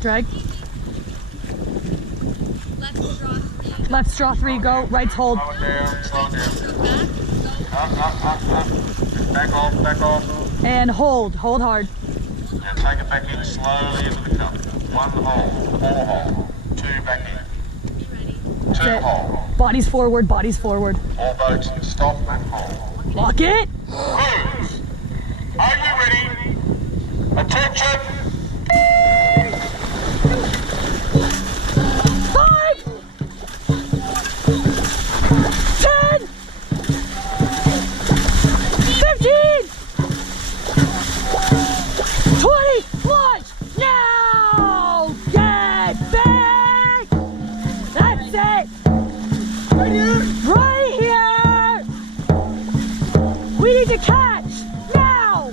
Drag. Left straw 3. Left straw 3, go. Right's hold. Slow it down, slow it down. Back off, back off. And hold. Hold hard. Now take it back in slowly into the cup. 1 hold, 4 hold, 2 back in. 2 Sit. hold. Bodies forward, bodies forward. All boats stop and hold. Lock it. Cruise. Are you ready? Attention. 5, 10, 15, 20, launch now! Get back! That's it! Right here! Right here! We need to catch now!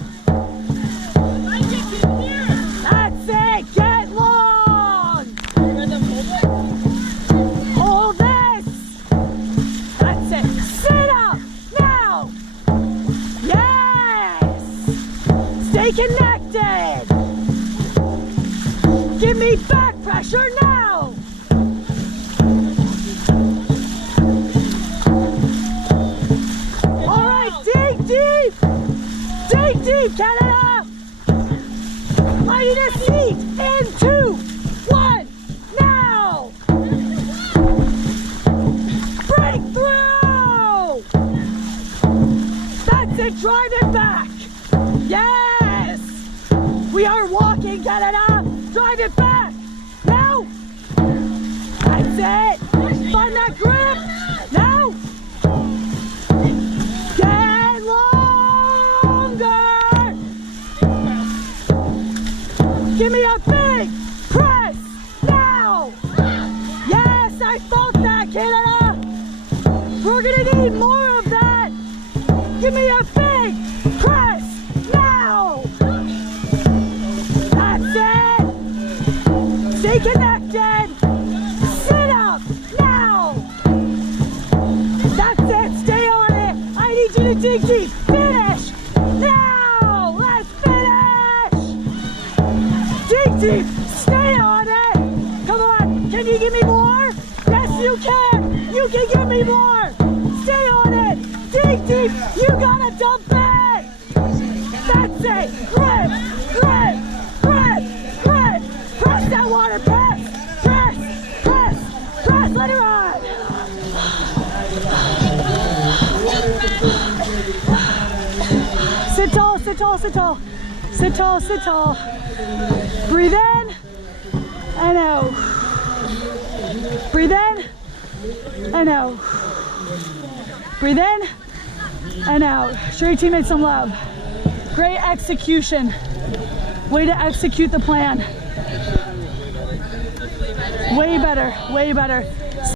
That's it! Get long! Hold this! That's it! Sit up! Now! Yes! Stay connected! Give me back pressure now! Alright, dig deep! Dig deep, Canada! I need a seat in 2, 1, now! Break through! That's it, drive it back! Yes! We are walking, Canada! Drive it back! Now! That's it! Find that grip! Now! Get longer! Give me a big press now! Yes, I felt that, Canada! We're gonna need more of that! Give me a big press now! That's it! Stay connected! Sit up now! That's it! Stay on it! I need you to dig deep! Finish! Now! Let's finish! Dig deep! Stay on it! Come on! Can you give me more? Yes, you can! You can give me more! Stay on it! Dig deep! You gotta dump it! That's it! Grip! Grip! Grip! Grip! Press that water! Press! Press! Press! Press! Let it ride! Sit tall, sit tall, sit tall. Sit tall, sit tall. Breathe in and out. Breathe in and out. Breathe in and out. Show your teammates some love. Great execution. Way to execute the plan. Way better, way better.